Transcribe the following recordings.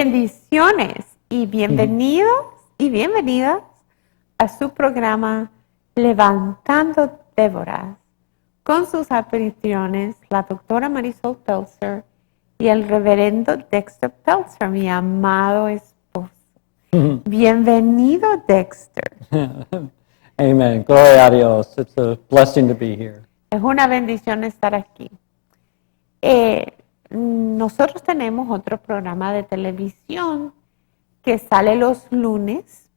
Bendiciones y bienvenidos y bienvenidas a su programa Levantando Déboras con sus anfitriones, la doctora Marisol Pelzer y el reverendo Dexter Pelzer, mi amado esposo. Bienvenido, Dexter. Amen. Gloria a Dios. It's a blessing to be here. Es una bendición estar aquí. Nosotros tenemos otro programa de televisión que sale los lunes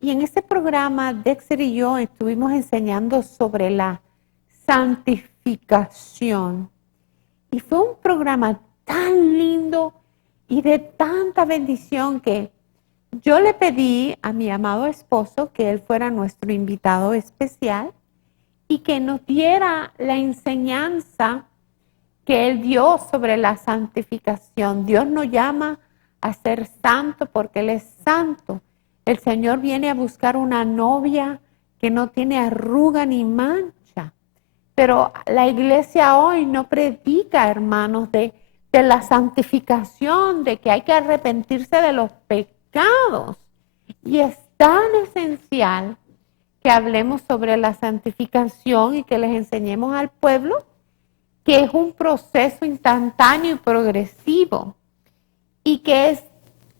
y en este programa Dexter y yo estuvimos enseñando sobre la santificación y fue un programa tan lindo y de tanta bendición que yo le pedí a mi amado esposo que él fuera nuestro invitado especial y que nos diera la enseñanza que Él dio sobre la santificación. Dios nos llama a ser santo porque Él es santo. El Señor viene a buscar una novia que no tiene arruga ni mancha. Pero la iglesia hoy no predica, hermanos, de la santificación, de que hay que arrepentirse de los pecados. Y es tan esencial que hablemos sobre la santificación y que les enseñemos al pueblo que es un proceso instantáneo y progresivo y que es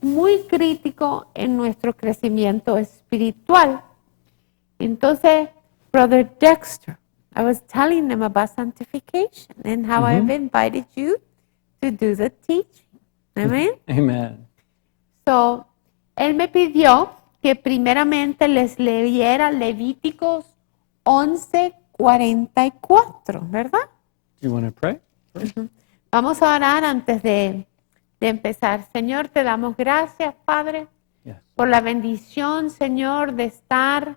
muy crítico en nuestro crecimiento espiritual. Entonces, Brother Dexter, I was telling them about sanctification and how I've invited you to do the teaching. Amen? Amen. So, él me pidió que primeramente les leyera Levíticos 11:44, ¿verdad? Do you want to pray? Vamos a orar antes de empezar. Señor, te damos gracias, Padre, Yes. por la bendición, Señor, de estar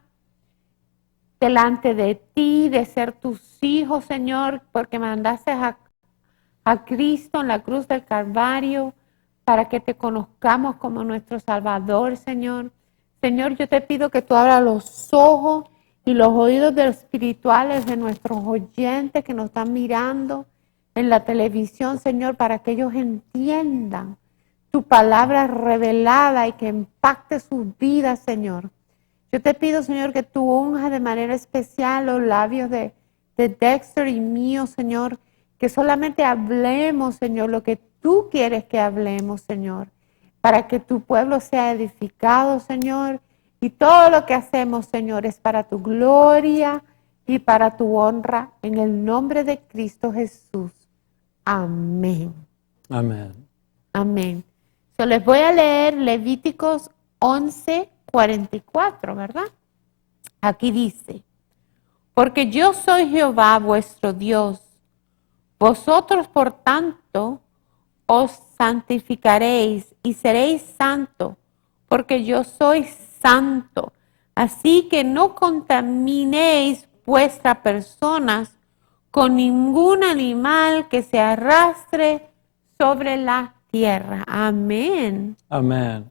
delante de ti, de ser tus hijos, Señor, porque mandaste a Cristo en la cruz del Calvario para que te conozcamos como nuestro Salvador, Señor. Señor, yo te pido que tú abras los ojos y los oídos de los espirituales de nuestros oyentes que nos están mirando en la televisión, Señor, para que ellos entiendan tu palabra revelada y que impacte sus vidas, Señor. Yo te pido, Señor, que tú unjas de manera especial los labios de Dexter y mío, Señor, que solamente hablemos, Señor, lo que tú quieres que hablemos, Señor, para que tu pueblo sea edificado, Señor. Y todo lo que hacemos, Señor, es para tu gloria y para tu honra. En el nombre de Cristo Jesús. Amén. Amen. Amén. So, les voy a leer Levíticos 11:44, ¿verdad? Aquí dice, porque yo soy Jehová vuestro Dios. Vosotros, por tanto, os santificaréis y seréis santos, porque yo soy santo. Así que no contaminéis vuestras personas con ningún animal que se arrastre sobre la tierra. Amén. Amen.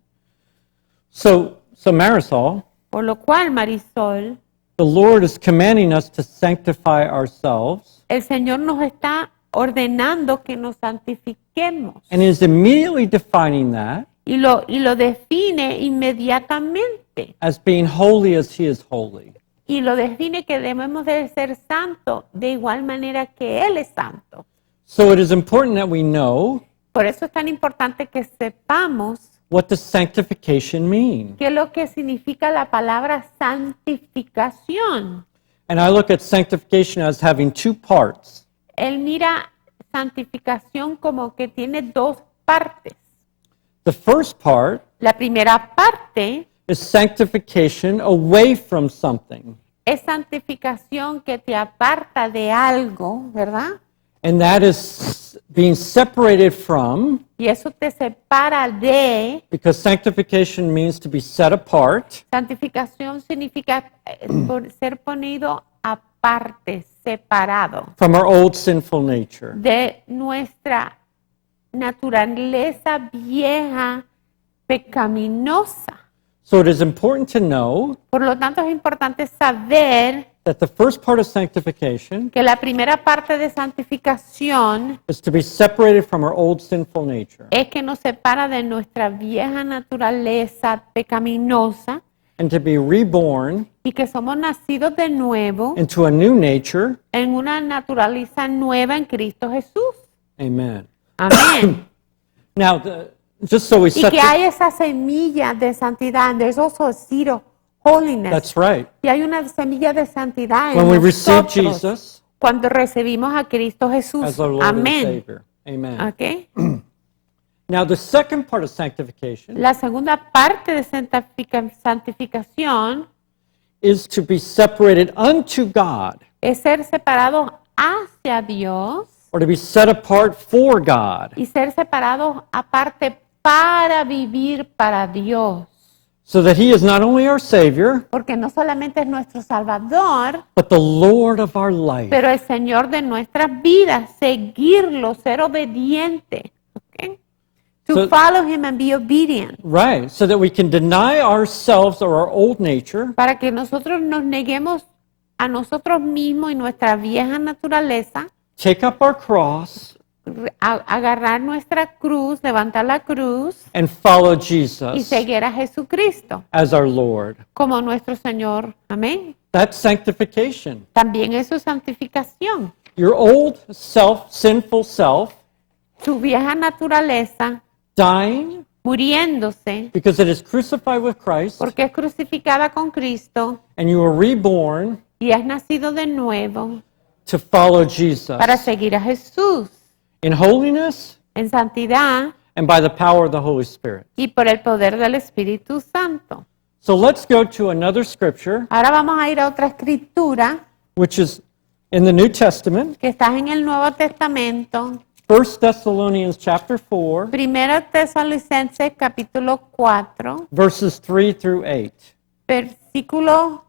So Marisol, Por lo cual, Marisol, the Lord is commanding us to sanctify ourselves el Señor nos está ordenando que nos santifiquemos. and is immediately defining that Y lo define inmediatamente. as being holy as He is holy. Y lo define que debemos de ser santos de igual manera que Él es santo. So it is important that we know Por eso es tan importante que sepamos what does sanctification mean. qué es lo que significa la palabra santificación. And I look at sanctification as having two parts. Él mira santificación como que tiene dos partes. The first part La primera parte is sanctification away from something. es santificación que te aparta de algo, ¿verdad? And that is being separated from, Y eso te separa de. because sanctification means to be set apart. Santificación significa ser ponido aparte, separado From our old sinful nature. de nuestra naturaleza vieja pecaminosa. So it is important to know Por lo tanto, es importante saber that the first part of sanctification que la primera parte de santificación is to be separated from our old sinful nature es que nos separa de nuestra vieja naturaleza pecaminosa and to be reborn y que somos nacidos de nuevo into a new nature. en una naturaleza nueva en Cristo Jesús. Amen. Amén. Now, just so we Y set que hay esa semilla de santidad. And there's also a seed of holiness. that's right. Y hay una semilla de santidad en When we receive nosotros Jesus cuando recibimos a Cristo Jesús. as our Lord Amén. and Savior. Amen. ¿Ok? Now, the second part of sanctification La segunda parte de santificación is to be separated unto God, es ser separados hacia Dios or to be set apart for God, y ser separados aparte para vivir para Dios. so that He is not only our Savior, Porque no solamente es nuestro Salvador, but the Lord of our life. pero el Señor de nuestras vidas. Seguirlo, ser obediente. ¿Ok? To So- follow Him and be obedient. Right, so that we can deny ourselves or our old nature Para que nosotros nos neguemos a nosotros mismos y nuestra vieja naturaleza, take up our cross agarrar nuestra cruz, levantar la cruz and follow y Jesus seguir a Jesucristo as our Lord. como nuestro Señor. Amén. That's sanctification. También eso es santificación. Your old sinful self, Su vieja naturaleza dying muriéndose because it is crucified with Christ, porque es crucificada con Cristo and you are reborn y has nacido de nuevo to follow Jesus para seguir a Jesús in holiness en santidad and by the power of the Holy Spirit. y por el poder del Espíritu Santo. So let's go to another scripture, Ahora vamos a ir a otra escritura which is in the New Testament, que está en el Nuevo Testamento, 1 Thessalonians chapter 4, Primera Tesalonicenses capítulo 4, verses 3 through 8. versículo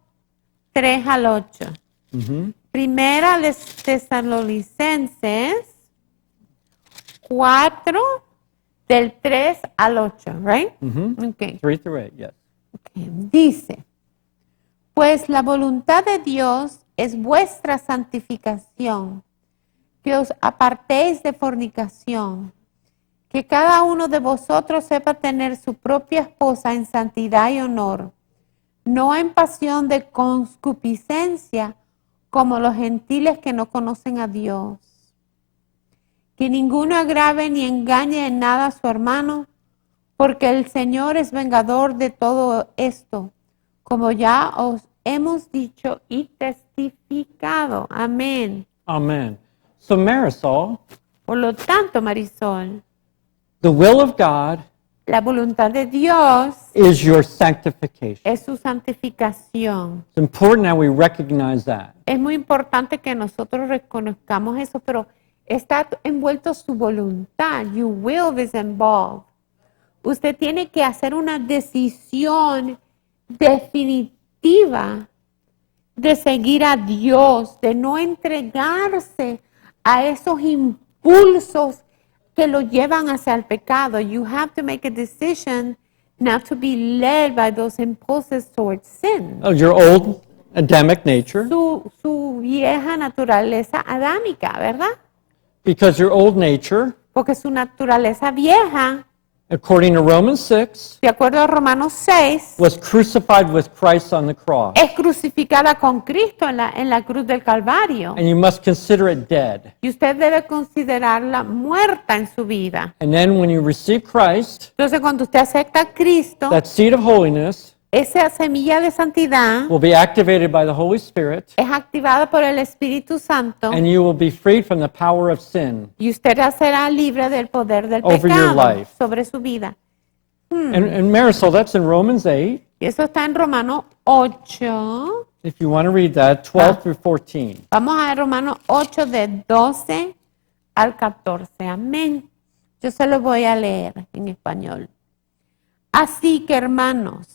3 al 8. Mhm. Primera de Tesalonicenses 4 del 3 al 8, right? Mhm. Okay. 3 through 8, yes. Dice, pues la voluntad de Dios es vuestra santificación, que os apartéis de fornicación, que cada uno de vosotros sepa tener su propia esposa en santidad y honor, no en pasión de concupiscencia como los gentiles que no conocen a Dios. Que ninguno agrave ni engañe en nada a su hermano, porque el Señor es vengador de todo esto, como ya os hemos dicho y testificado. Amén. Amen. So, Marisol, Por lo tanto, Marisol, the will of God la voluntad de Dios is your sanctification. es su santificación. It's important that we recognize that. Es muy importante que nosotros reconozcamos eso, pero está envuelto su voluntad. Your will is involved. Usted tiene que hacer una decisión definitiva de seguir a Dios, de no entregarse a esos impulsos que lo llevan hacia el pecado. You have to make a decision not to be led by those impulses towards sin. Oh, your old Adamic nature, Su vieja naturaleza adámica, ¿verdad? because your old nature, Porque su naturaleza vieja, according to Romans 6, de acuerdo a Romanos 6, was crucified with Christ on the cross. es crucificada con Cristo en la cruz del Calvario. And you must consider it dead. Y usted debe considerarla muerta en su vida. And then when you receive Christ, Entonces, cuando usted acepta a Cristo, that seed of holiness esa semilla de santidad will be activated by the Holy Spirit, es activada por el Espíritu Santo and you will be freed from the power of sin. y usted será libre del poder del Over your pecado life. sobre su vida. And Marisol, that's in Romans 8, Y eso está en Romanos 8. if you want to read that, 12 through 14. Vamos a Romanos 8 de 12 al 14. Amén. Yo se lo voy a leer en español. Así que, hermanos,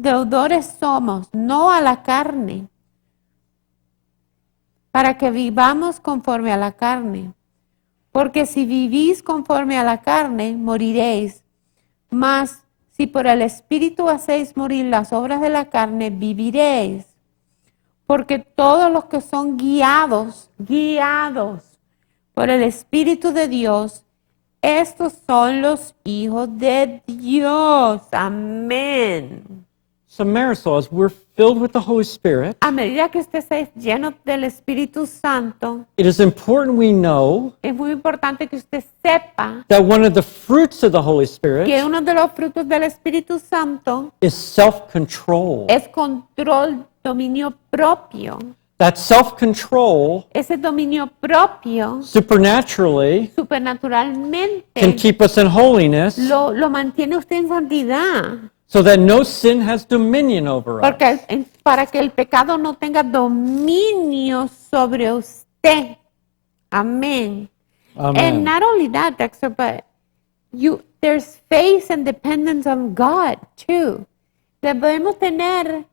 deudores somos, no a la carne, para que vivamos conforme a la carne. Porque si vivís conforme a la carne, moriréis. Mas si por el Espíritu hacéis morir las obras de la carne, viviréis. Porque todos los que son guiados por el Espíritu de Dios, estos son los hijos de Dios. Amén. So Marisol, as we're filled with the Holy Spirit, A medida que usted se lleno del Espíritu Santo, it is important we know es muy importante que usted sepa that one of the fruits of the Holy que Spirit uno de los frutos del Espíritu Santo is self-control. es control, dominio propio. That self-control Ese dominio propio, supernaturally can supernaturalmente, keep us in holiness lo mantiene usted en santidad. so that no sin has dominion over us. Porque para que el pecado no tenga dominio sobre usted. Amén. And Amen. not only that, Dexter, but there's faith and dependence on God too. Debemos tener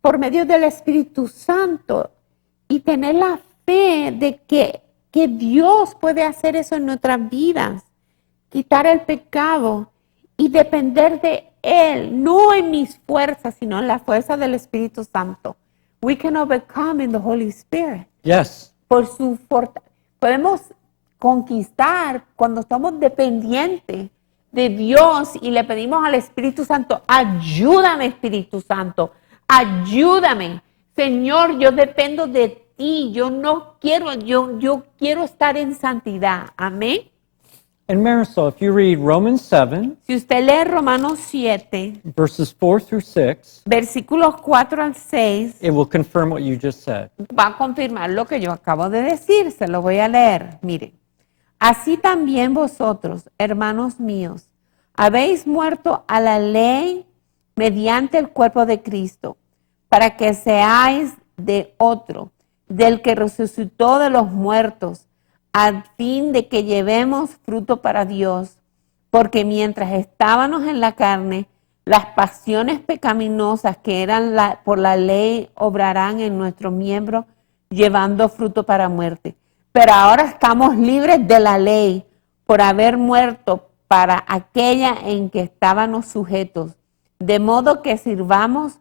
por medio del Espíritu Santo y tener la fe de que Dios puede hacer eso en nuestras vidas, quitar el pecado y depender de Él, no en mis fuerzas, sino en la fuerza del Espíritu Santo. We can overcome in the Holy Spirit. Yes. Por su podemos conquistar cuando somos dependientes de Dios y le pedimos al Espíritu Santo, ayúdame Espíritu Santo, ayúdame. Señor, yo dependo de ti, yo quiero estar en santidad. Amén. And Marisol, if you read Romans 7, Si usted lee Romanos 7, verses 4 through 6, versículos 4 al 6, it will confirm what you just said. va a confirmar lo que yo acabo de decir. Se lo voy a leer. Mire. Así también vosotros, hermanos míos, habéis muerto a la ley mediante el cuerpo de Cristo, para que seáis de otro, del que resucitó de los muertos, a fin de que llevemos fruto para Dios. Porque mientras estábamos en la carne, las pasiones pecaminosas que eran por la ley obrarán en nuestros miembros, llevando fruto para muerte. Pero ahora estamos libres de la ley por haber muerto para aquella en que estábamos sujetos, de modo que sirvamos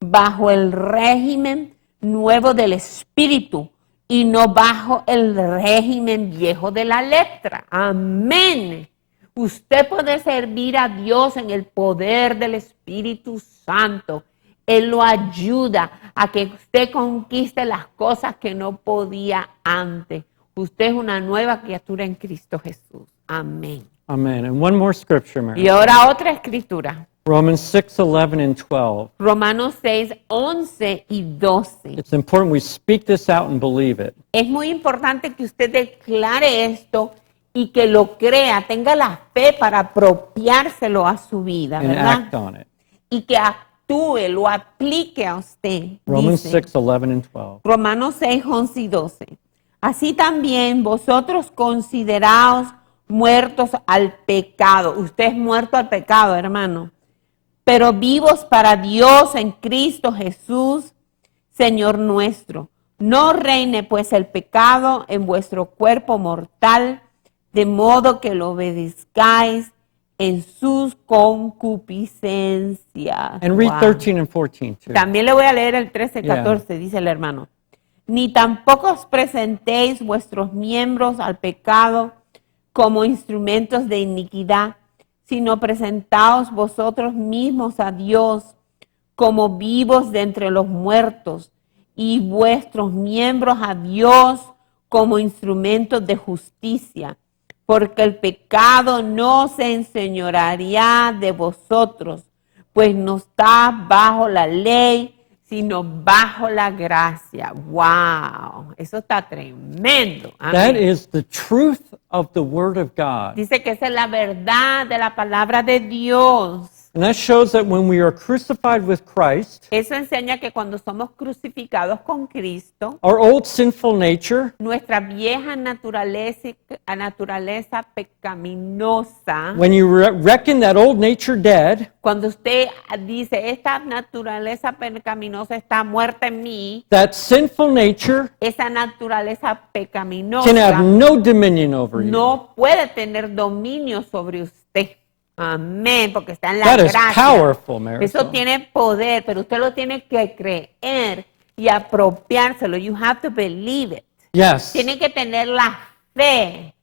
bajo el régimen nuevo del Espíritu y no bajo el régimen viejo de la letra. Amén. Usted puede servir a Dios en el poder del Espíritu Santo. Él lo ayuda a que usted conquiste las cosas que no podía antes. Usted es una nueva criatura en Cristo Jesús. Amén. Amen. And one more scripture, Y Marisol. ahora otra escritura. Romans 6, 11, and 12. Romanos 6, 11 y 12. It's important we speak this out and believe it. Es muy importante que usted declare esto y que lo crea, tenga la fe para apropiárselo a su vida, And ¿verdad? act on it. Y que actúe, lo aplique a usted. Romans Dice. 6, 11, and 12. Romanos 6, 11 y 12. Así también vosotros consideraos muertos al pecado. Usted es muerto al pecado, hermano. Pero vivos para Dios en Cristo Jesús, Señor nuestro. No reine pues el pecado en vuestro cuerpo mortal, de modo que lo obedezcáis en sus concupiscencias. And read Wow. 13 and 14 too. También le voy a leer el 13, Yeah. 14, dice el hermano. Ni tampoco os presentéis vuestros miembros al pecado como instrumentos de iniquidad, sino presentaos vosotros mismos a Dios como vivos de entre los muertos y vuestros miembros a Dios como instrumentos de justicia, porque el pecado no se enseñoreará de vosotros, pues no está bajo la ley, sino bajo la gracia. ¡Wow! Eso está tremendo. That Amén. is the truth of the Word of God. Dice que esa es la verdad de la palabra de Dios. And that shows that when we are crucified with Christ, Eso enseña que cuando somos crucificados con Cristo, our old sinful nature nuestra vieja naturaleza pecaminosa, when you reckon that old nature dead, cuando usted dice, esta naturaleza pecaminosa está muerta en mí, that sinful nature esa naturaleza can have pecaminosa no dominion over you. no puede tener dominio sobre usted. Amén, porque está en la That is gracia. powerful, Eso Marisol. tiene poder, pero usted lo tiene que creer y apropiárselo. You have to believe it. Yes. Tienen que tener la fe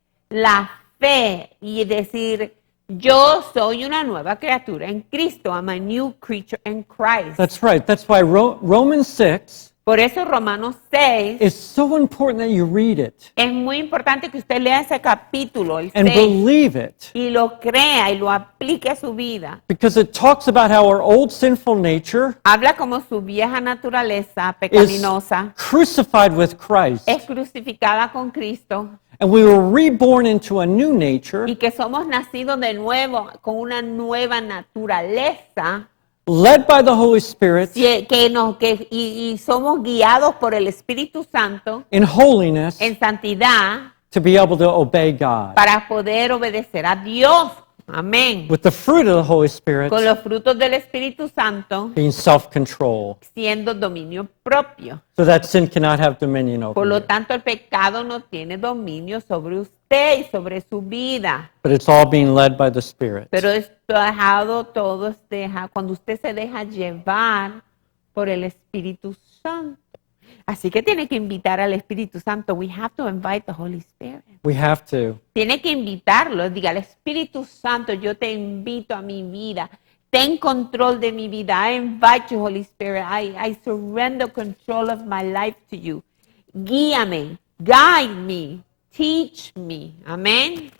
y decir, yo soy una nueva criatura en Cristo. I'm a new creature in Christ. That's right. That's why Romans 6 Por eso Romanos 6 is so important that you read it es muy importante que usted lea ese capítulo, el and 6, believe it, y lo crea y lo aplique a su vida. because it talks about how our old sinful nature Habla como su vieja naturaleza is pecaminosa crucified with Christ, es crucificada con Cristo and we were reborn into a new nature, y que somos nacidos de nuevo con una nueva naturaleza led by the Holy Spirit y somos guiados por el Espíritu Santo in holiness en santidad to be able to obey God. para poder obedecer a Dios. Amén. With the fruit of the Holy Spirit Con los frutos del Espíritu Santo being self-control, siendo dominio propio. so that sin cannot have dominion Por over lo you. tanto, el pecado no tiene dominio sobre usted y sobre su vida. But it's all being led by the Spirit. Pero cuando usted se deja llevar por el Espíritu Santo. Así que tiene que invitar al Espíritu Santo. We have to invite the Holy Spirit. We have to. Tiene que invitarlo. Diga, al Espíritu Santo, yo te invito a mi vida. Ten control de mi vida. I invite you, Holy Spirit. I surrender control of my life to you. Guíame, guide me, teach me. Amén.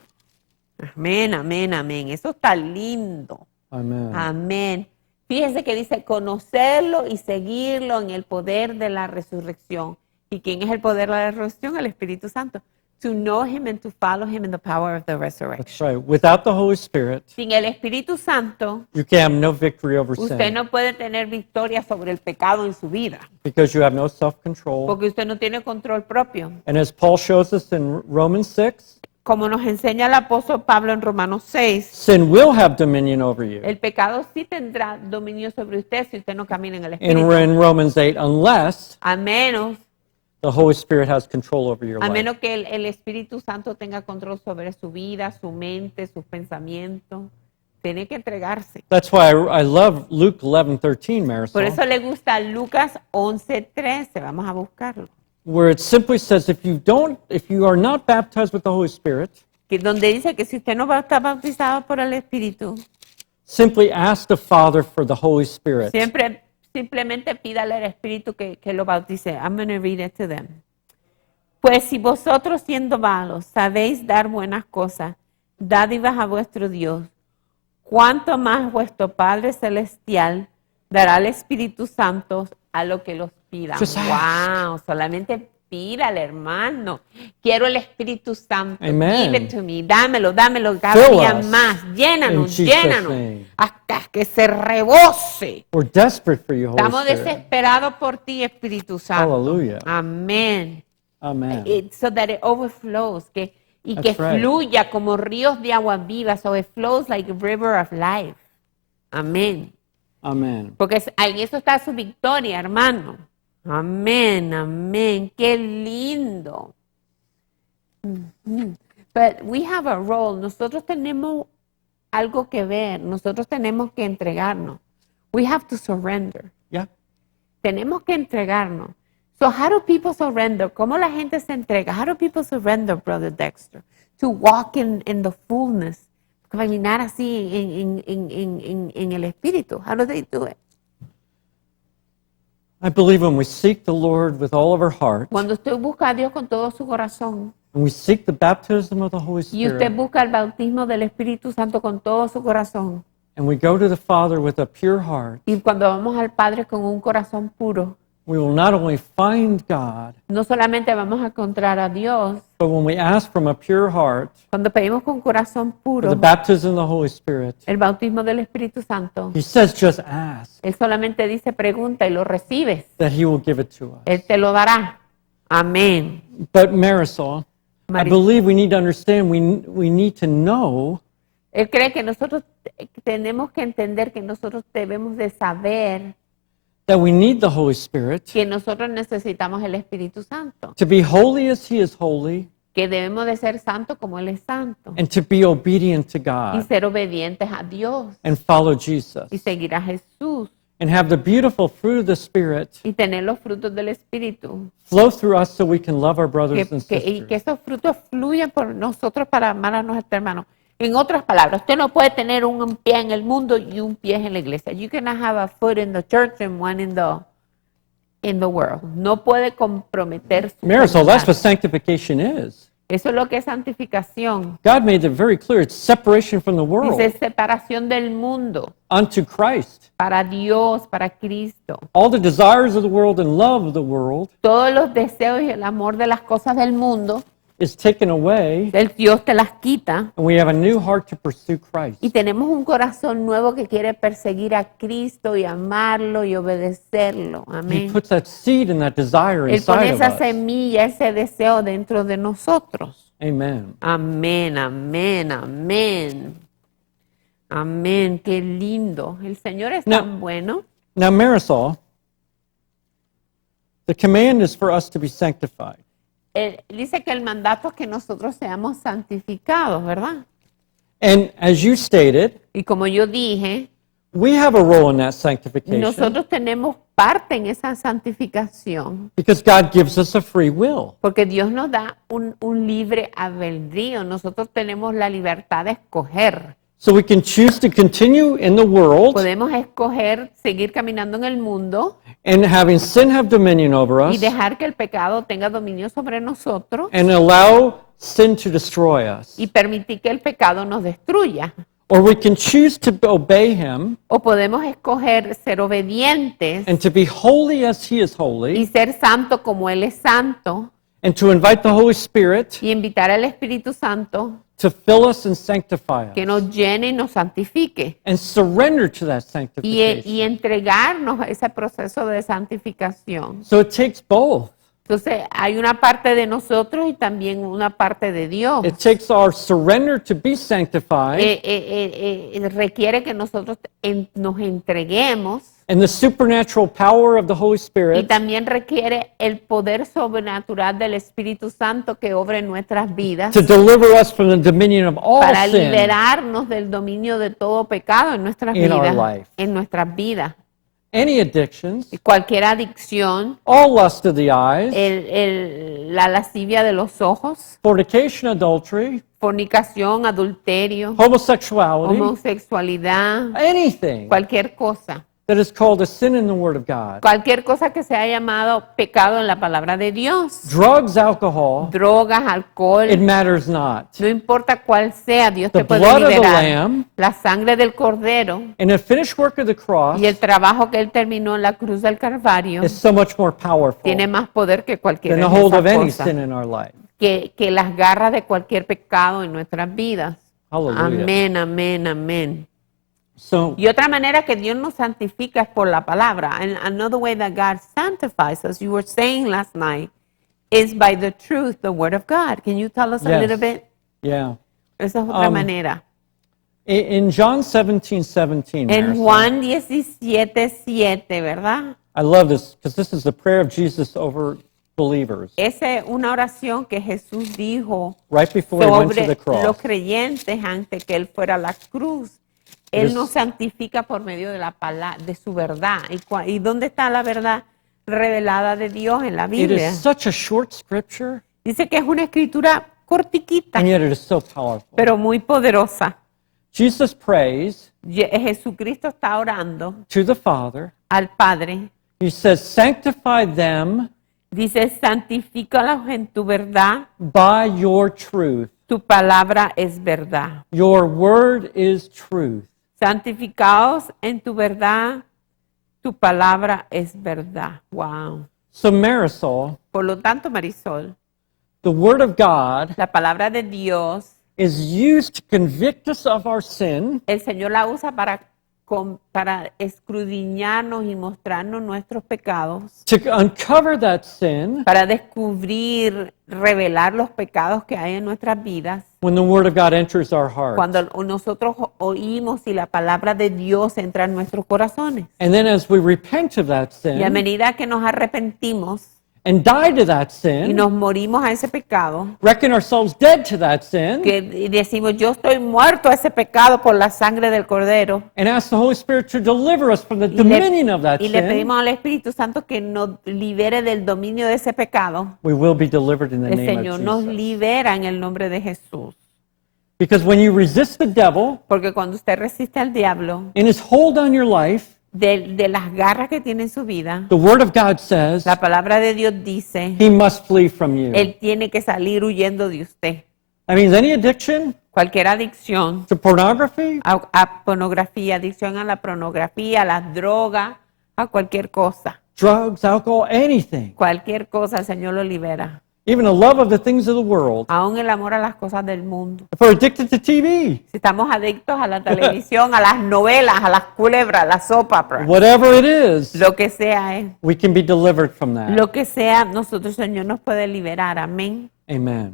Amén, amén, amén. Eso está lindo. Amen. Amén. Fíjese que dice conocerlo y seguirlo en el poder de la resurrección. ¿Y quién es el poder de la resurrección? El Espíritu Santo. To know him and to follow him in the power of the resurrection. That's right. Without the Holy Spirit, Sin el Espíritu Santo, you can have no victory over usted sin no puede tener victoria sobre el pecado en su vida, because you have no self-control. porque usted no tiene control propio. And as Paul shows us in Romans 6, Como nos enseña el apóstol Pablo en Romanos 6, sin will have dominion over you. el pecado sí tendrá dominio sobre usted si usted no camina en el In Espíritu. Romans 8, unless A menos the Holy Spirit has control over your A life. menos que el Espíritu Santo tenga control sobre su vida, su mente, sus pensamientos. Tiene que entregarse. That's why I love Luke 11:13, Por Marisol, eso le gusta Lucas 11:13. Vamos a buscarlo. where it simply says if you are not baptized with the Holy Spirit, Que donde dice que si usted no va a estar bautizado por el Espíritu, simply ask the Father for the Holy Spirit. simplemente pídale al Espíritu que lo bautice. I'm going to read it to them. Pues si vosotros siendo malos sabéis dar buenas cosas, dádivas a vuestro Dios, cuánto más vuestro Padre Celestial dará al Espíritu Santo a lo que los pidan. Just ask. Wow, solamente pídale, hermano. Quiero el Espíritu Santo. Amen. Give it to me. Dámelo cada Fill día us más. in Llénanos, Jesus' llénanos. name. Hasta que se rebose. We're desperate for you, Holy Estamos Spirit. desesperados por ti, Espíritu Santo. Hallelujah. Amén. Amen. So that it overflows, que That's right. fluya como ríos de agua viva, so it flows like a river of life. Amén. Amen. Porque en eso está su victoria, hermano. Amén, amén. Qué lindo. But we have a role. Nosotros tenemos algo que ver. Nosotros tenemos que entregarnos. We have to surrender. Yeah. Tenemos que entregarnos. So how do people surrender? ¿Cómo la gente se entrega? How do people surrender, Brother Dexter? To walk in the fullness. Caminar así en el Espíritu. How do they do it? I believe when we seek the Lord with all of our heart, Cuando usted busca a Dios con todo su corazón and we seek the baptism of the Holy y usted Spirit, busca el bautismo del Espíritu Santo con todo su corazón and we go to the Father with a pure heart, y cuando vamos al Padre con un corazón puro, we will not only find God, no solamente vamos a encontrar a Dios, but when we ask from a pure heart cuando pedimos con corazón for the puro baptism of the Holy Spirit, el bautismo del Espíritu Santo, He says just ask, Él solamente dice pregunta y lo recibes. that He will give it to us. Él te lo dará. Amén. But Marisol, I Maris- believe we need to understand, we need to know Él cree que nosotros tenemos que entender que nosotros debemos de saber that we need the Holy Spirit que nosotros necesitamos el Espíritu Santo, to be holy as He is holy que debemos de ser santos como Él es santo and to be obedient to y God ser obedientes a Dios and follow Jesus. y seguir a Jesús. and have the beautiful fruit of the Spirit y tener los frutos del Espíritu. flow through us so we can love our Y brothers and que sisters. esos frutos fluyan por nosotros para amar a nuestros hermanos. En otras palabras, usted no puede tener un pie en el mundo y un pie en la iglesia. You cannot have a foot in the church and one in the world. No puede comprometer su Marisol, that's caminar. what sanctification is. Eso es lo que es santificación. God made it very clear. It's separation from the world Dice separación del mundo unto Christ. para Dios, para Cristo. All the desires of the world and love of the world Todos los deseos y el amor de las cosas del mundo, is taken away, el Dios te las quita. and we have a new heart to pursue Christ. Y tenemos un corazón nuevo que quiere perseguir a Cristo y amarlo y obedecerlo. He Amén. puts that seed and that desire Él pone inside of esa us. semilla, ese deseo dentro de nosotros. Amen. Amén, amén, amén. Amén, qué lindo. El Señor es No. tan bueno. Now, Marisol, the command is for us to be sanctified. Él dice que el mandato es que nosotros seamos santificados, ¿verdad? And as you stated, Y como yo dije, we have a role in that sanctification nosotros tenemos parte en esa santificación. because God gives us a free will. Porque Dios nos da un libre albedrío. Nosotros tenemos la libertad de escoger. So we can choose to continue in the world Podemos escoger seguir caminando en el mundo and having sin have dominion over y us dejar que el pecado tenga dominio sobre nosotros and allow sin to destroy us. y permitir que el pecado nos destruya. Or we can choose to obey Him O podemos escoger ser obedientes and to be holy as He is y holy ser santo como Él es santo and to invite the Holy Spirit y invitar al Espíritu Santo to fill us and sanctify que us nos llene y nos santifique and surrender to that y sanctification. entregarnos a ese proceso de santificación. So it takes both. Entonces hay una parte de nosotros y también una parte de Dios. It takes our surrender to be sanctified Requiere que nosotros nos entreguemos and the supernatural power of the Holy y Spirit también requiere el poder sobrenatural del Espíritu Santo que obra en nuestras vidas to deliver us from the dominion of all para sin liberarnos del dominio de todo pecado en nuestras In our vidas. life. En nuestras vidas. any addictions, Cualquier adicción, all lust of the eyes, la lascivia de los ojos, fornication, adultery, fornicación, adulterio, homosexuality, homosexualidad, anything cualquier cosa. that is called a sin in the Word of God. Cualquier cosa que se haya llamado pecado en la palabra de Dios. Drugs, alcohol, Drogas, alcohol, it matters not. no importa cuál sea, Dios The te puede blood of the liberar. Lamb La sangre del Cordero and the finished work of the cross y el trabajo que Él terminó en la cruz del Calvario is so much more powerful tiene más poder que cualquier than the hold of any sin in our life. que las garras de cualquier pecado en nuestras vidas. Hallelujah. Amén, amén, amén. So Y otra manera que Dios nos santifica es por la palabra. And another way that God sanctifies us, you were saying last night, is by the truth, the word of God. Can you tell us a Yes. little bit? yeah. Esa es otra manera. In John 17:17, En Marisol, Juan 17:7, ¿verdad? I love this because this is the prayer of Jesus over believers Esa es una oración que Jesús dijo right before he went to sobre the cross. los creyentes antes que Él fuera a la cruz. Él Yes. nos santifica por medio de la palabra, de su verdad. ¿Y dónde está la verdad revelada de Dios en la It Biblia? is such a short scripture, Dice que es una escritura cortiquita, and yet it is so powerful. pero muy poderosa. Jesus prays Jesucristo está orando to the Father. al Padre. He says, sanctify them Dice, santifícalos en tu verdad. by your truth. Tu palabra es verdad. Your word is truth. Santificaos en tu verdad. Tu palabra es verdad. Wow. So Marisol, Por lo tanto, Marisol, the word of God la palabra de Dios, is used to convict us of our sin, el Señor la usa para escudriñarnos y mostrarnos nuestros pecados, to uncover that sin para descubrir, revelar los pecados que hay en nuestras vidas. when the word of God enters our heart. Cuando nosotros oímos y la palabra de Dios entra en nuestros corazones. And then as we repent of that Y a sin, medida que nos arrepentimos and die to that y sin, nos morimos a ese pecado, reckon ourselves dead to that sin, que y decimos, yo estoy muerto a ese pecado por la sangre del Cordero, and ask the Holy Spirit to deliver us from the y dominion of that y le sin, pedimos al Espíritu Santo que nos libere del dominio de ese pecado, we will be delivered in the el name of Señor nos Jesus. libera en el nombre de Jesús. Because when you resist the devil Porque cuando usted resiste al diablo, in his hold on your life, de las garras que tiene en su vida, the Word of God says la palabra de Dios dice, he must flee from you. Él tiene que salir huyendo de usted. That means any addiction Cualquier adicción to pornography, a pornografía, adicción a la pornografía, a las drogas, a cualquier cosa. drugs, alcohol, anything, Cualquier cosa el Señor lo libera. even the love of the things of the world. Aún el amor a las cosas del mundo. If we're addicted to TV, Si estamos adictos a la televisión, a las novelas, a las culebras, a las soap operas, whatever it is, lo que sea es, we can be delivered from that. lo que sea, nosotros, Señor, nos puede liberar. Amén. Amen.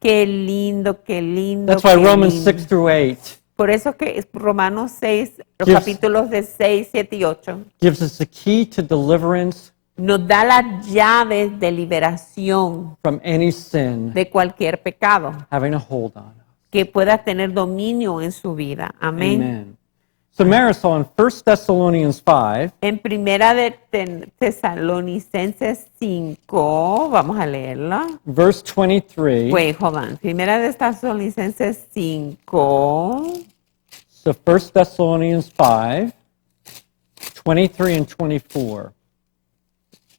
Qué lindo, qué lindo. That's why qué Romans lindo. 6 through 8 Por eso que Romanos 6, los Gives- capítulos de 6, 7 y 8, gives us the key to deliverance nos da las llaves de liberación from any sin de cualquier pecado having a hold on us. que pueda tener dominio en su vida. Amén. Amen. So Marisol, in 1 Thessalonians 5, En primera de Tesalonicenses 5, vamos a leerla. verse 23, Wait, hold on. Primera de Tesalonicenses 5, so 1 Thessalonians 5, 23 and 24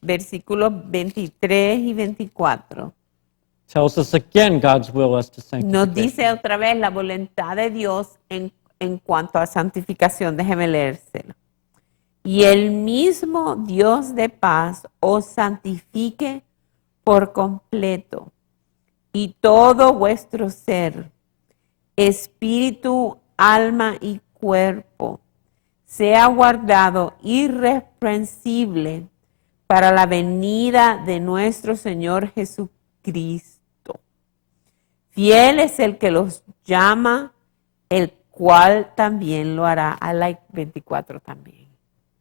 versículos 23 y 24. tells us again God's will as to Nos sanctification. dice otra vez la voluntad de Dios en cuanto a santificación. Déjeme leérselo. Y el mismo Dios de paz os santifique por completo, y todo vuestro ser, espíritu, alma y cuerpo, sea guardado irreprensible para la venida de nuestro Señor Jesucristo. Fiel es el que los llama, el cual también lo hará. I like 24 también.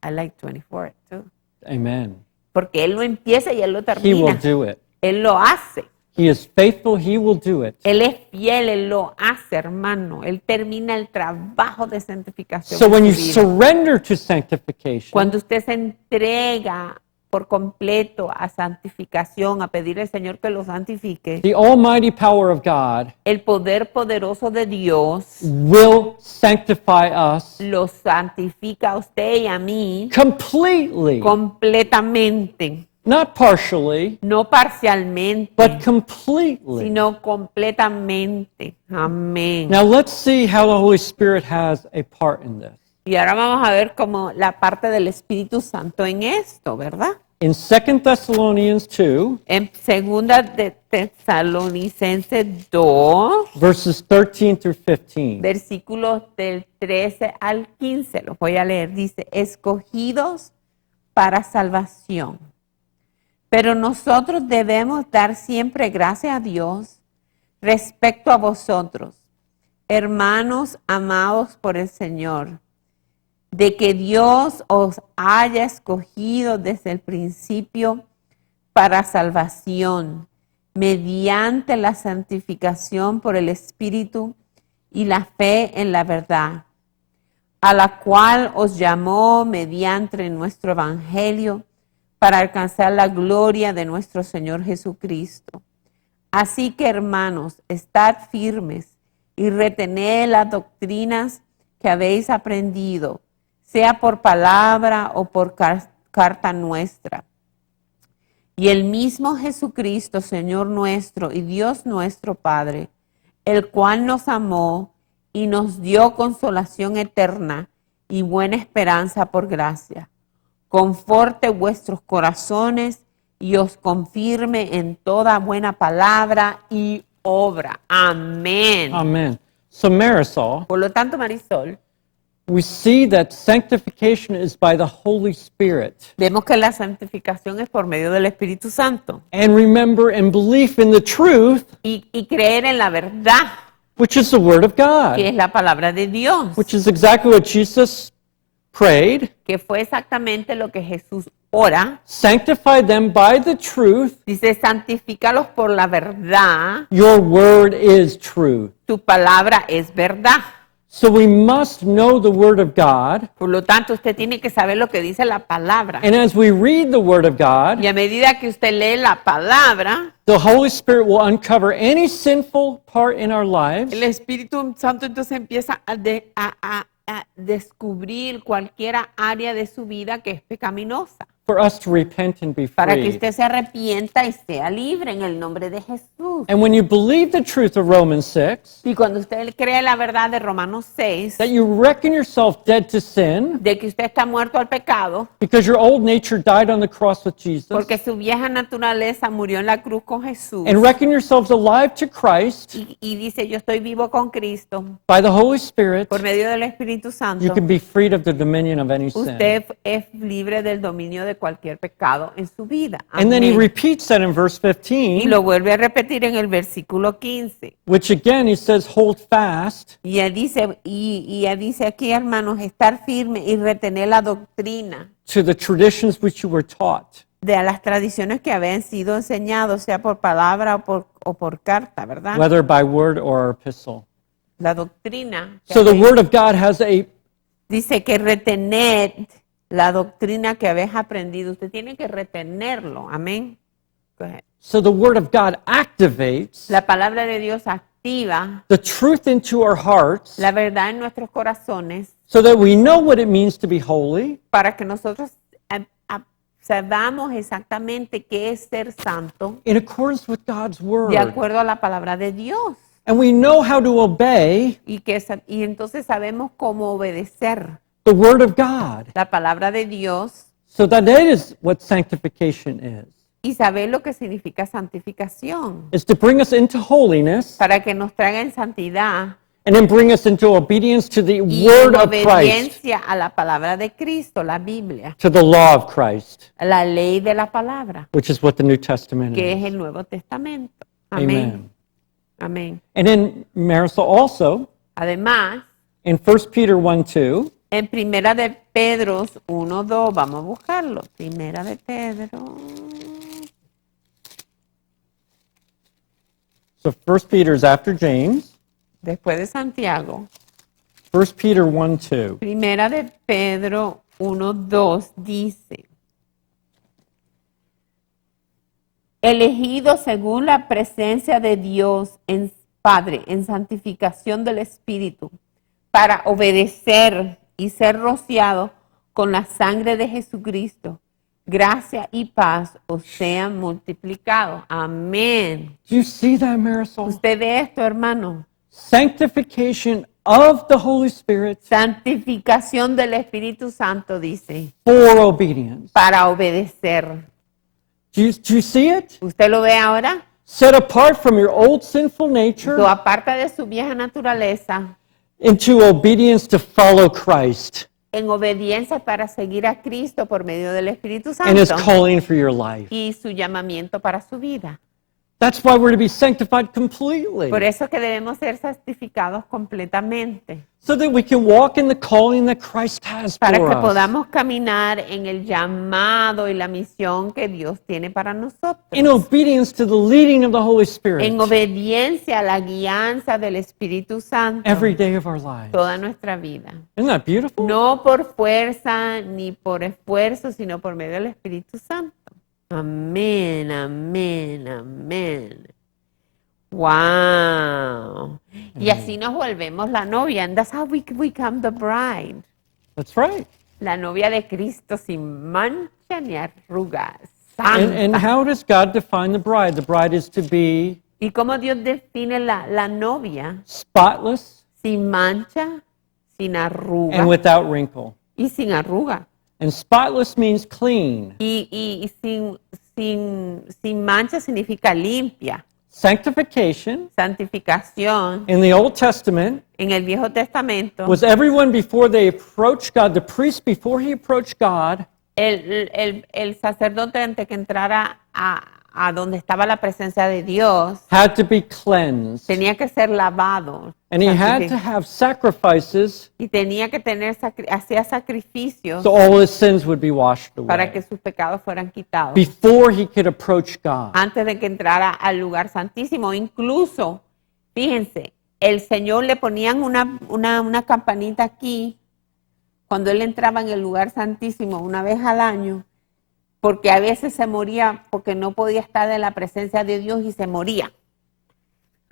I like 24 too. Amen. Porque Él lo empieza y Él lo He will termina. do it. Él lo hace. He is faithful, he will do it. Él es fiel, Él lo hace, hermano. Él termina el trabajo de santificación. So en when su you vida. surrender to sanctification, Cuando usted se entrega por completo a santificación, a pedir al Señor que lo santifique, the almighty power of God el poder poderoso de Dios will sanctify us lo santifica a usted y a mí completely, completamente, not partially, no parcialmente, but completely. sino completamente. Amén. Now let's see how the Holy Spirit has a part in this. Y ahora vamos a ver como la parte del Espíritu Santo en esto, ¿verdad? In 2 Thessalonians 2, En segunda de Tesalonicenses 2, verses 13 through 15. versículos del 13 al 15, los voy a leer. Dice, escogidos para salvación. Pero nosotros debemos dar siempre gracias a Dios respecto a vosotros, hermanos amados por el Señor, de que Dios os haya escogido desde el principio para salvación, mediante la santificación por el Espíritu y la fe en la verdad, a la cual os llamó mediante nuestro Evangelio para alcanzar la gloria de nuestro Señor Jesucristo. Así que, hermanos, estad firmes y retened las doctrinas que habéis aprendido, sea por palabra o por carta nuestra. Y el mismo Jesucristo, Señor nuestro y Dios nuestro Padre, el cual nos amó y nos dio consolación eterna y buena esperanza por gracia, conforte vuestros corazones y os confirme en toda buena palabra y obra. Amén. Amen. So Marisol, Por lo tanto, Marisol, we see that sanctification is by the Holy Spirit. vemos que la santificación es por medio del Espíritu Santo. And remember, and belief in the truth, Y creer en la verdad, which is the Word of que God, es la palabra de Dios. which is exactly what Jesus prayed, que fue exactamente lo que Jesús ora. sanctify them by the truth. Dice, santifícalos por la verdad. Your word is truth. Tu palabra es verdad. So we must know the word of God. Por lo tanto, usted tiene que saber lo que dice la palabra. And as we read the word of God, Y a medida que usted lee la palabra, the Holy Spirit will uncover any sinful part in our lives. el Espíritu Santo entonces empieza a descubrir cualquier área de su vida que es pecaminosa, For us to repent and be para que free. usted se arrepienta y sea libre en el nombre de Jesús. And when you believe the truth of Romans 6, Y cuando usted cree la verdad de Romanos 6, that you reckon yourself dead to sin de que usted está muerto al pecado, because your old nature died on the cross with Jesus, porque su vieja naturaleza murió en la cruz con Jesús, and reckon yourselves alive to Christ y dice, yo estoy vivo con Cristo, by the Holy Spirit, por medio del Espíritu Santo, you can be freed of the dominion of any sin. usted es libre del dominio de cualquier pecado en su vida. And then he Amén. repeats that in verse Y 15, lo vuelve a repetir en el versículo 15. which again he says, hold fast Y él dice aquí, hermanos, estar firme y retener la doctrina to the traditions which you were taught. de las tradiciones que habían sido enseñadas, sea por palabra o por carta, ¿verdad? Whether by word or epistle. La doctrina. que So the habéis- word of God has a dice que retener la doctrina que habéis aprendido. Usted tiene que retenerlo. Amén. Go ahead. so the word of God activates La palabra de Dios activa the truth into our hearts la verdad en nuestros corazones so that we know what it means to be holy para que nosotros sabamos exactamente qué es ser santo in accordance with God's word. de acuerdo a la palabra de Dios. And we know how to obey Y entonces sabemos cómo obedecer the word of God. la palabra de Dios So that is what sanctification is. y saber lo que significa santificación It's to bring us into holiness para que nos traiga en santidad and then bring us into obedience to the y word en of Christ, obediencia a la palabra de Cristo, la Biblia, to the law of Christ, la ley de la palabra, which is what the New Testament que es is. el Nuevo Testamento. Amén. Amen. Amén. And then Marisol also Además, in 1 Peter 1:2, en Primera de Pedro 1:2, vamos a buscarlo. Primera de Pedro. so 1 Peter is after James. Después de Santiago. 1 Peter 1:2. Primera de Pedro 1:2 dice, elegido según la presencia de Dios en Padre, en santificación del Espíritu, para obedecer y ser rociado con la sangre de Jesucristo. Gracia y paz os sean multiplicados. Amén. Do you see that, Marisol? ¿Usted ve esto, hermano? Sanctification of the Holy Spirit Santificación del Espíritu Santo, dice, for obedience. para obedecer. Do you see it? ¿Usted lo ve ahora? Set apart from your old sinful Lo nature aparta de su vieja naturaleza into obedience to follow Christ en obediencia para seguir a Cristo por medio del Espíritu and His Santo calling for your life. y su llamamiento para su vida. That's why we're to be sanctified completely, Por eso que debemos ser santificados completamente, so that we can walk in the calling that Christ has para for que us. podamos caminar en el llamado y la misión que Dios tiene para nosotros. In obedience to the leading of the Holy Spirit En obediencia a la guianza del Espíritu Santo every day of our lives. toda nuestra vida. Isn't that beautiful? No por fuerza ni por esfuerzo, sino por medio del Espíritu Santo. Amén, amén, amén. Wow. Y así nos volvemos la novia. And that's how we become the bride. That's right. La novia de Cristo sin mancha ni arrugas. And Santa. how does God define the bride? The bride is to be ¿Y cómo Dios define la novia? spotless Sin mancha, sin arruga and without wrinkle. y sin arruga. And spotless means clean. Y sin mancha significa limpia. Sanctification Santificación in the Old Testament en el Viejo Testamento, was everyone before they approached God, the priest before he approached God, el sacerdote antes que entrara a donde estaba la presencia de Dios had to be cleansed. tenía que ser lavado. And he had to have sacrifices Y tenía que tener, hacía sacrificios so all his sins would be washed para que away sus pecados fueran quitados. before he could approach God. Antes de que entrara al lugar santísimo. Incluso, fíjense, el Señor le ponían una campanita aquí cuando él entraba en el lugar santísimo una vez al año, porque a veces se moría porque no podía estar en la presencia de Dios y se moría.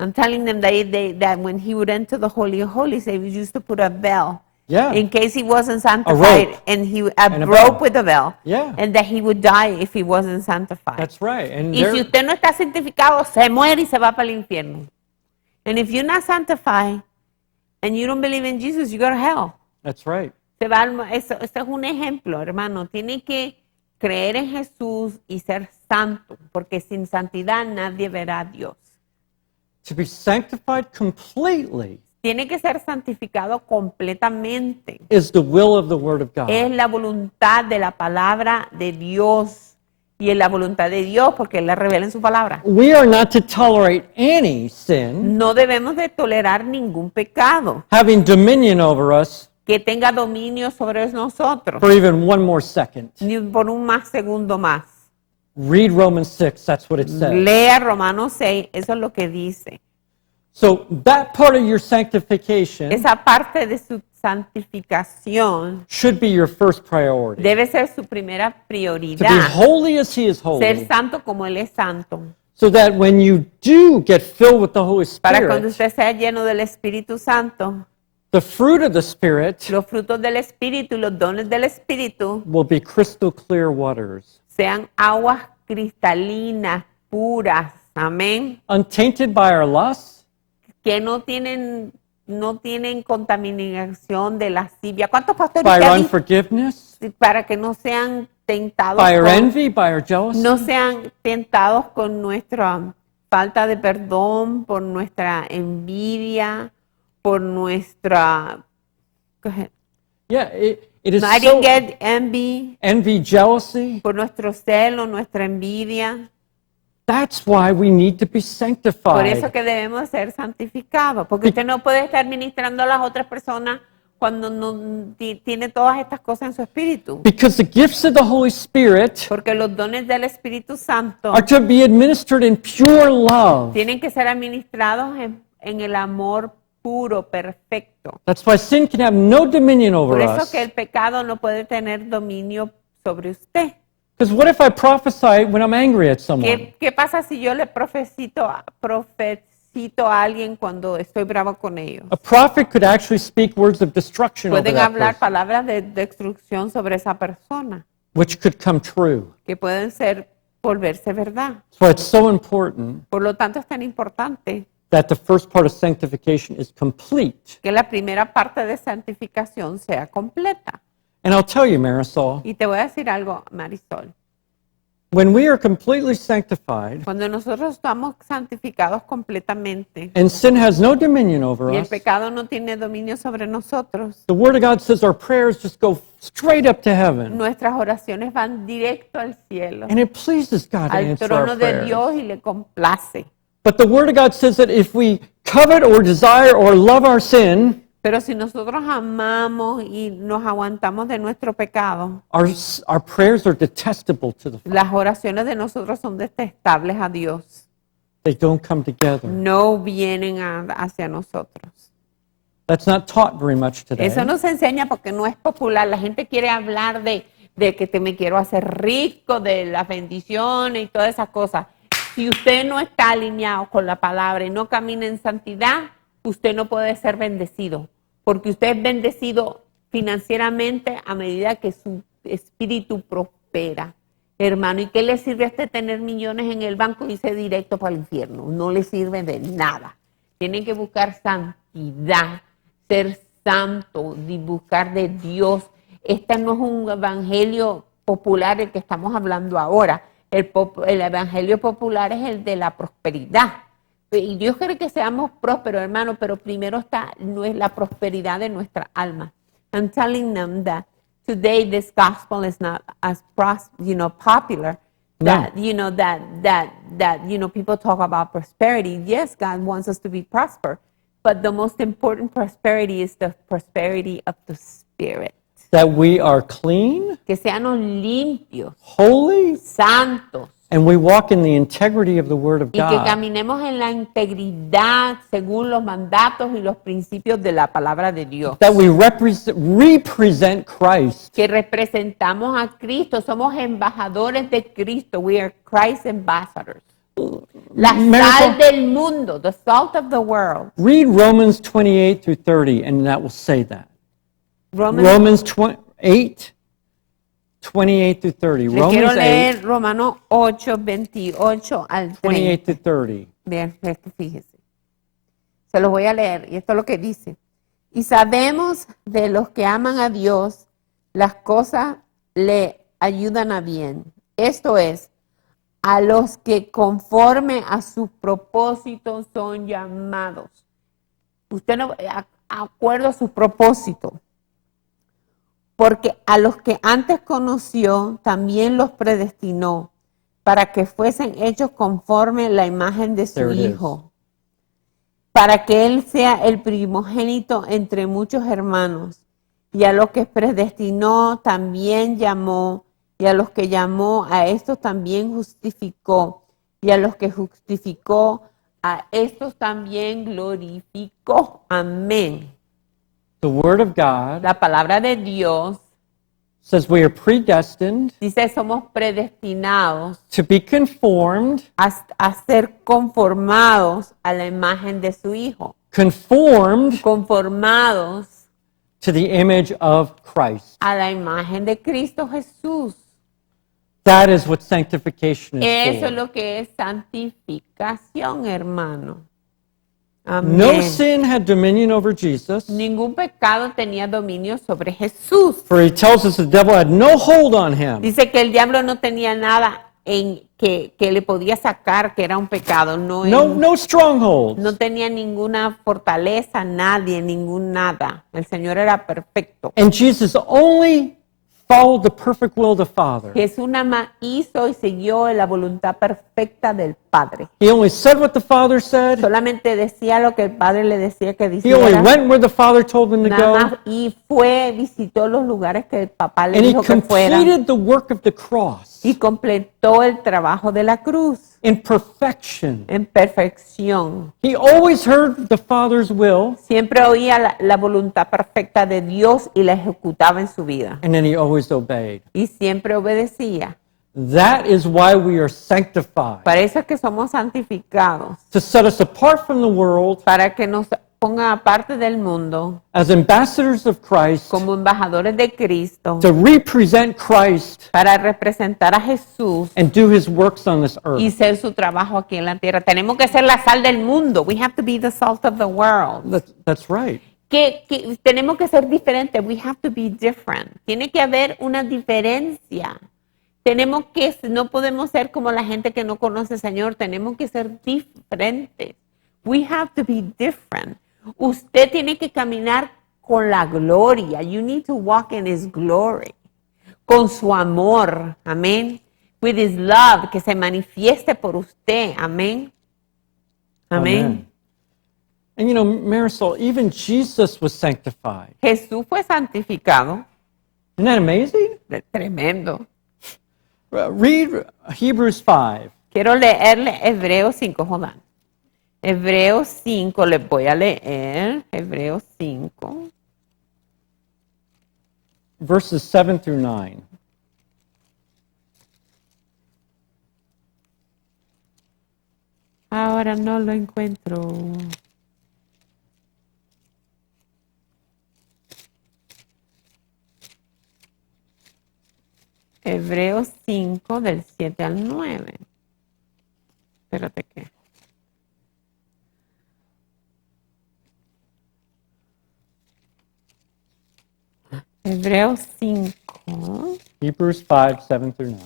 I'm telling them that when he would enter the Holy of Holies, they used to put a bell Yeah. in case he wasn't sanctified, rope. and a And a rope bell. with a bell, Yeah. and that he would die if he wasn't sanctified. That's right. And Y si usted no está santificado, se muere y se va para el infierno. And if you're not sanctified and you don't believe in Jesus, you go to hell. that's right. Eso es un ejemplo, hermano. Tiene que creer en Jesús y ser santo, porque sin santidad nadie verá a Dios. To be sanctified completely Tiene que ser santificado completamente. is the will of the Word of God. Es la voluntad de la palabra de Dios. Y es la voluntad de Dios porque Él la revela en su palabra. We are not to tolerate any sin No debemos de tolerar ningún pecado having dominion over us que tenga dominio sobre nosotros, for even one more second. ni por un más segundo más. Read Romans 6, that's what it says. Lea Romanos 6, eso es lo que dice. So that part of your sanctification Esa parte de su santificación should be your first priority. debe ser su primera To be prioridad. holy as He is Ser holy, santo como Él es santo. so that when you do get filled with the Holy Para cuando Spirit, usted sea lleno del Espíritu Santo, the fruit of the Spirit los frutos del Espíritu y los dones del Espíritu will be crystal clear waters, sean aguas cristalinas, puras, amén, untainted by our lusts, que no tienen contaminación de lascivia. ¿Cuántos pastores by que our han visto? unforgiveness, Para que no sean tentados by our con- envy, by our jealousy, no sean tentados con nuestra falta de perdón, por nuestra envidia, por nuestra... Go ahead. Yeah, it is No, I so didn't get envy, envy, jealousy. por nuestro celo, nuestra envidia. That's why we need to be Por sanctified. eso que debemos ser santificados, porque usted no puede estar ministrando a las otras personas cuando no tiene todas estas cosas en su espíritu. Because the gifts of the Holy Spirit Porque los dones del Espíritu Santo are to be administered in pure love. tienen que ser administrados en el amor puro, perfecto. That's why sin can have no dominion over Por eso us. que el pecado no puede tener dominio sobre usted. Because what if I prophesy when I'm angry at someone? ¿Qué pasa si yo le profecito a alguien cuando estoy bravo con ellos? A prophet could actually speak words of destruction over Pueden that hablar person, palabras de destrucción sobre esa persona, which could come true. que pueden volverse verdad. That's why it's so important Por lo tanto, es tan importante that the first part of sanctification is complete. que la primera parte de santificación sea completa. And I'll tell you, Marisol, Y te voy a decir algo, Marisol. when we are completely sanctified Cuando nosotros estamos santificados completamente and sin has no dominion over y el us, pecado no tiene dominio sobre nosotros, the Word of God says our prayers just go straight up to heaven. nuestras oraciones van directo al cielo, And it pleases God to al answer our trono de prayers. Dios y le complace. But the Word of God says that if we covet or desire or love our sin, Pero si nosotros amamos y nos aguantamos de nuestro pecado, our prayers are detestable to the Father. las oraciones de nosotros son detestables a Dios. They don't come together. No vienen hacia nosotros. That's not taught very much today. Eso no se enseña porque no es popular. La gente quiere hablar de que me quiero hacer rico, de las bendiciones y todas esas cosas. Si usted no está alineado con la palabra y no camina en santidad, usted no puede ser bendecido, porque usted es bendecido financieramente a medida que su espíritu prospera. Hermano, ¿y qué le sirve a usted tener millones en el banco y irse directo para el infierno? No le sirve de nada. Tienen que buscar santidad, ser santo, buscar de Dios. Este no es un evangelio popular el que estamos hablando ahora. El evangelio popular es el de la prosperidad. Y Dios quiere que seamos prósperos, hermano, pero primero está la prosperidad de nuestra alma. I'm telling them that today this gospel is not as popular that people talk about prosperity. Yes, God wants us to be prosper, but the most important prosperity is the prosperity of the spirit. That we are clean, Que seamos limpios, holy, santos, and we walk in the integrity of the Word of y que God. caminemos en la integridad según los mandatos y los principios de la palabra de Dios. That we represent Christ. Que representamos a Cristo, somos embajadores de Cristo. We are Christ ambassadors. La sal del mundo, the salt of the world. Read Romans 28 through 30, and that will say that. Romans 8, 28 through 30. Le quiero Romans 8, leer Romanos 8, 28 al 28 30. to 30. Bien, esto fíjese. Se los voy a leer y esto es lo que dice. Y sabemos de los que aman a Dios, las cosas le ayudan a bien. Esto es, a los que conforme a sus propósitos son llamados. Usted no, acuerdo a su propósito. Porque a los que antes conoció, también los predestinó para que fuesen hechos conforme la imagen de su There it is. Hijo, para que Él sea el primogénito entre muchos hermanos. Y a los que predestinó, también llamó, y a los que llamó, a estos también justificó, y a los que justificó, a estos también glorificó. Amén. The Word of God La palabra de Dios says we are predestined dice somos predestinados to be conformed, a ser conformados a la imagen de su Hijo, conformed conformados to the image of Christ. a la imagen de Cristo Jesús. That is what sanctification is Eso es for. lo que es santificación, hermano. No Amén. sin had dominion over Jesus, Ningún pecado tenía dominio sobre Jesús. for he tells us the devil had no hold on him. Dice que el diablo no tenía nada en que le podía sacar que era un pecado. No strongholds. No tenía ninguna fortaleza, nadie, ningún nada. El Señor era perfecto. And Jesus only followed the perfect will of the Father. Jesús nada más hizo y siguió la voluntad perfecta del Padre. He only said what the Father said. Solamente decía lo que el Padre le decía que He only hiciera. went where the Father told him to Nada go. más, y fue, visitó los lugares que el papá le And he dijo que fuera. completed the work of the cross Y completó el trabajo de la cruz in perfection. en perfección. He always heard the Father's will, Siempre oía la voluntad perfecta de Dios y la ejecutaba en su vida. and then he always obeyed. Y siempre obedecía. That is why we are sanctified, Para eso es que somos santificados. to set us apart from the world Para que nos pongan aparte del mundo as ambassadors of Christ, como embajadores de Cristo. to represent Christ Para representar a Jesús and do his works on this y earth. ser su trabajo aquí en la tierra. Tenemos que ser la sal del mundo. We have to be the salt of the world. That's right. Que tenemos que ser diferentes. We have to be different. Tiene que haber una diferencia. Tenemos que, no podemos ser como la gente que no conoce al Señor. Tenemos que ser diferentes. We have to be different. Usted tiene que caminar con la gloria. You need to walk in His glory. Con su amor. Amén. With His love. Que se manifieste por usted. Amén. Amén. And you know, Marisol, even Jesus was sanctified. Jesús fue santificado. Isn't that amazing? Tremendo. Read Hebrews 5. Quiero leerle Hebreos 5, Jodán. Hebreos 5, les voy a leer. Hebreos 5. Verses 7 through 9. Ahora no lo encuentro. Hebreos 5 del 7 al 9. Espérate que. Hebreos 5. Hebrews 5, 7 through 9.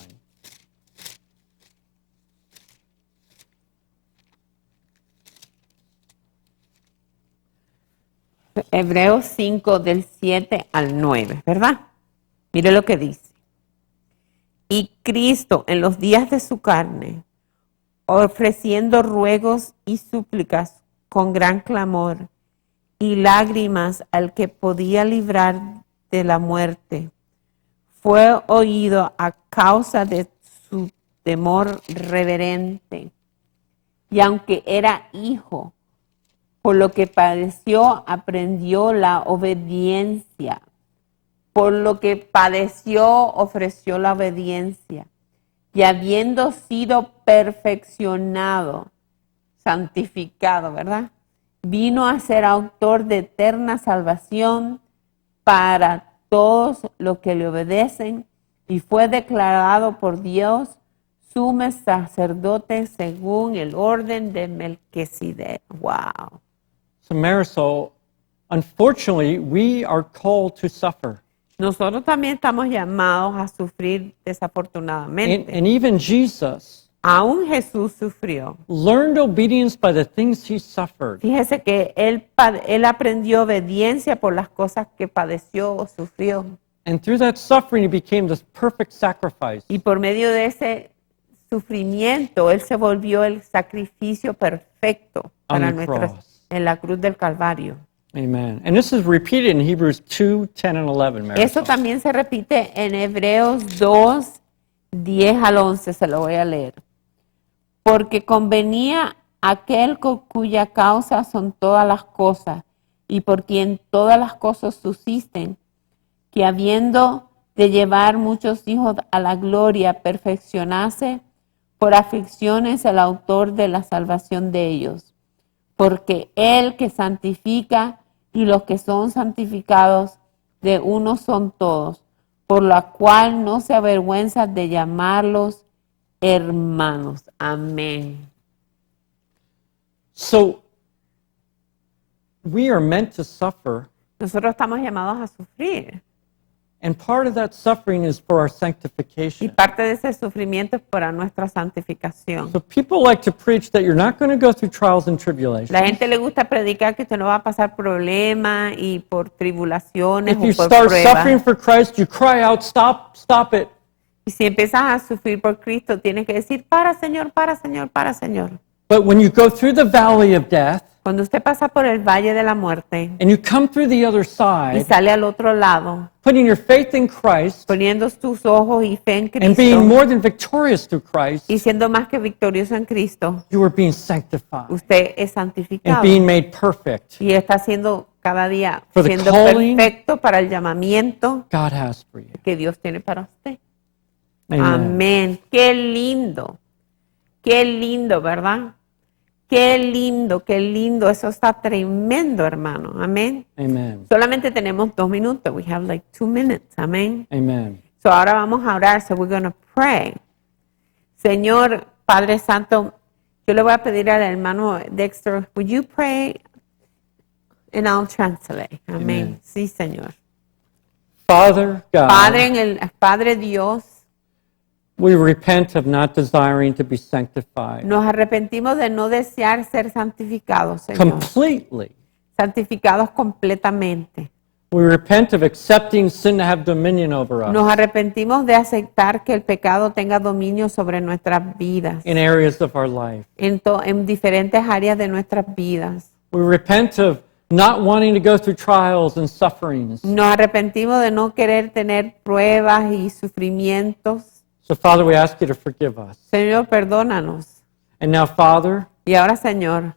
Hebreos 5 del 7 al 9, ¿verdad? Mire lo que dice. Y Cristo en los días de su carne, ofreciendo ruegos y súplicas con gran clamor y lágrimas al que podía librar de la muerte, fue oído a causa de su temor reverente. Y aunque era hijo, por lo que padeció, aprendió la obediencia. Por lo que padeció, ofreció la obediencia. Y habiendo sido perfeccionado, santificado, ¿verdad? Vino a ser autor de eterna salvación para todos los que le obedecen y fue declarado por Dios sumo sacerdote según el orden de Melquisedec. Wow. So Marisol, unfortunately, we are called to suffer. Nosotros también estamos llamados a sufrir desafortunadamente. And even Jesus Aún Jesús sufrió. learned obedience by the things he suffered. Fíjese que él aprendió obediencia por las cosas que padeció o sufrió. And through that suffering, he became this perfect sacrifice. Y por medio de ese sufrimiento, él se volvió el sacrificio perfecto para On the cross. en la cruz del Calvario. Amen. And this is repeated in Hebrews 2, 10 and 11, Marisol. Eso también se repite en Hebreos 2, 10 al 11, se lo voy a leer. Porque convenía aquel cuya causa son todas las cosas y por quien todas las cosas subsisten, que habiendo de llevar muchos hijos a la gloria, perfeccionase por aflicciones el autor de la salvación de ellos. Porque el que santifica y los que son santificados de uno son todos, por la cual no se avergüenza de llamarlos hermanos. Amén. So we are meant to suffer, Nosotros estamos llamados a sufrir. and part of that suffering is for our Y sanctification. parte de ese sufrimiento es para nuestra santificación. So people like to preach that you're not going to go through trials and La tribulations. gente le gusta predicar que usted no va a pasar problemas y por tribulaciones If you o por start suffering pruebas. for Christ, you cry out, stop, stop it. Y si empiezas a sufrir por Cristo, tienes que decir, para Señor, para Señor, para Señor. But when you go through the valley of death Cuando usted pasa por el valle de la muerte and you come through the other y side, sale al otro lado, putting your faith in Christ poniendo tus ojos y fe en and being Cristo more than victorious through Christ, y siendo más que victorioso en Cristo, you are being sanctified usted es and santificado being made perfect y está siendo cada día for the siendo calling perfecto para el llamamiento God has for you. que Dios tiene para usted. Amen. Amén. Qué lindo, ¿verdad? Qué lindo. Eso está tremendo, hermano. Amén. Amen. Solamente tenemos 2 minutos. We have like 2 minutes. Amén. Amen. So ahora vamos a orar. So we're going to pray. Señor Padre Santo, yo le voy a pedir al hermano Dexter, would you pray and I'll translate. Amén. Amen. Sí, Señor. Father God, Padre Dios, we repent of not desiring to be sanctified nos arrepentimos de no desear ser santificados, Señor. completely. Santificados completamente. We repent of accepting sin to have dominion over Nos us arrepentimos de aceptar que el pecado tenga dominio sobre nuestras vidas, in areas of our life. en diferentes áreas de nuestras vidas. We repent of not wanting to go through trials and sufferings. Nos arrepentimos de no querer tener pruebas y sufrimientos. So, Father, we ask you to forgive us. Señor, perdónanos. And now, Father, Y ahora, Señor,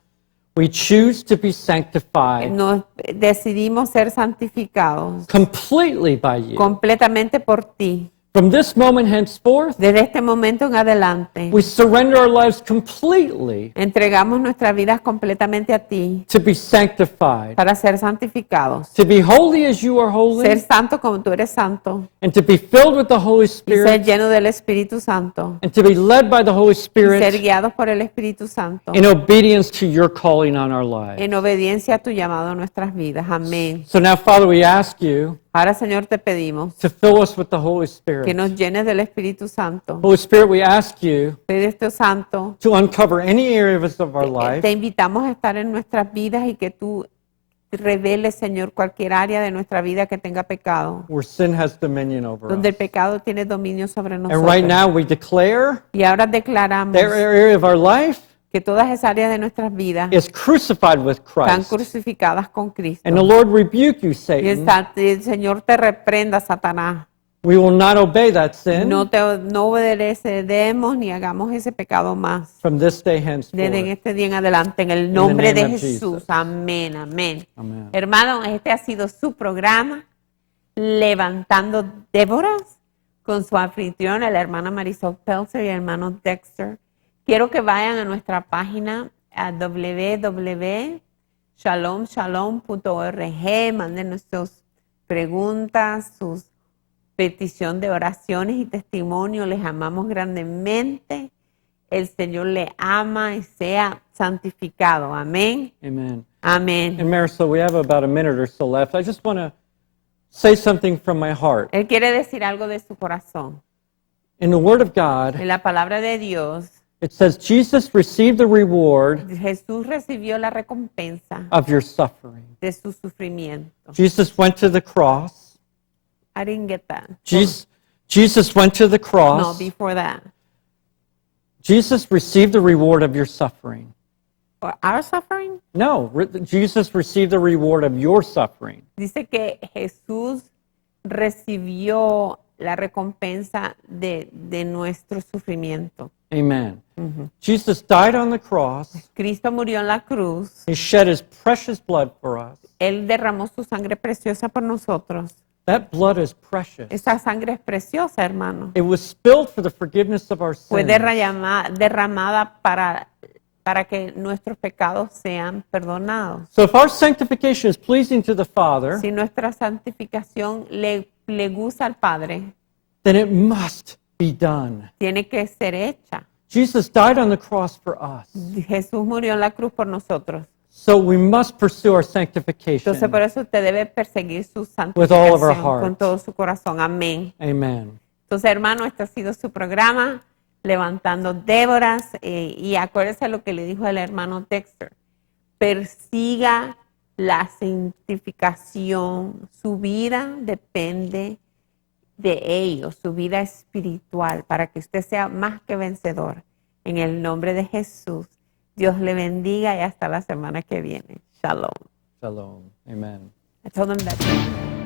we choose to be sanctified nos decidimos ser santificados completely by you. completamente por ti. From this moment henceforth, Desde este momento en adelante, we surrender our lives completely entregamos nuestras vidas completamente a ti to be sanctified, para ser santificados. to be holy as you are Ser holy, santo como tú eres santo and to be filled with the Holy y ser Spirit, lleno del Espíritu Santo and to be led by the Holy y ser Spirit guiados por el Espíritu Santo in obedience to your calling on our lives. en obediencia a tu llamado a nuestras vidas. Amén. So now, Father, we ask you Ahora, Señor, te pedimos to fill us with the Holy que Spirit. nos llenes del Espíritu Santo. Holy Spirit, we ask you Espíritu Santo, to uncover any areas of our te life invitamos a estar en nuestras vidas y que tú revele, Señor, cualquier área de nuestra vida que tenga pecado, where sin has dominion over donde el us. pecado tiene dominio sobre And right nosotros. now we declare Y ahora declaramos that area of our life que todas esas áreas de nuestras vidas is crucified with están Christ. crucificadas con Cristo. And the Lord rebuke you, Y Satan. el Señor te reprenda, Satanás. We will not obey that sin No obedecemos ni hagamos ese pecado más. from this day Desde henceforth. este día en adelante, en el nombre de name of Jesús. Jesus. Amén, amén. Amen. Hermanos, este ha sido su programa, Levantando Déboras, con su anfitrión, la hermana Marisol Pelzer y el hermano Dexter. Quiero que vayan a nuestra página a www.shalomshalom.org, manden sus preguntas, sus petición de oraciones y testimonio. Les amamos grandemente. El Señor le ama y sea santificado. Amén. Amen. Amén. And Marisol, we have about a minute or so left. I just want to say something from my heart. Él quiere decir algo de su corazón. In the Word of God, En la palabra de Dios, it says Jesus received the reward Jesús recibió la recompensa of your suffering. de su sufrimiento. Jesus went to the cross. I didn't get that. Jesus went to the No, cross. before that. Jesus received the reward of your suffering. For our suffering, No, Jesus received the reward of your suffering. dice que Jesús recibió la recompensa de nuestro sufrimiento. Amen. Jesus died on the cross. Cristo murió en la cruz. He shed his precious blood for us. Él derramó su sangre preciosa por nosotros. That blood is precious. Esa sangre es preciosa, hermano. It was spilled for the forgiveness of our Fue sins. derramada para que nuestros pecados sean perdonados. So if our sanctification is pleasing to the Father, Si nuestra santificación le gusta al Padre, then it must be done. tiene que ser hecha. Jesus died on the cross for us. Jesús murió en la cruz por nosotros. So we must pursue our sanctification. Entonces, por eso usted debe perseguir su With all of our santificación heart. con todo su corazón. Amén. Amen. Entonces, hermano, este ha sido su programa, Levantando Déboras. Y acuérdese lo que le dijo el hermano Dexter. Persiga la santificación. Su vida depende de ello, su vida espiritual, para que usted sea más que vencedor. En el nombre de Jesús, Dios le bendiga y hasta la semana que viene. Shalom. Shalom. Amen. I told them that.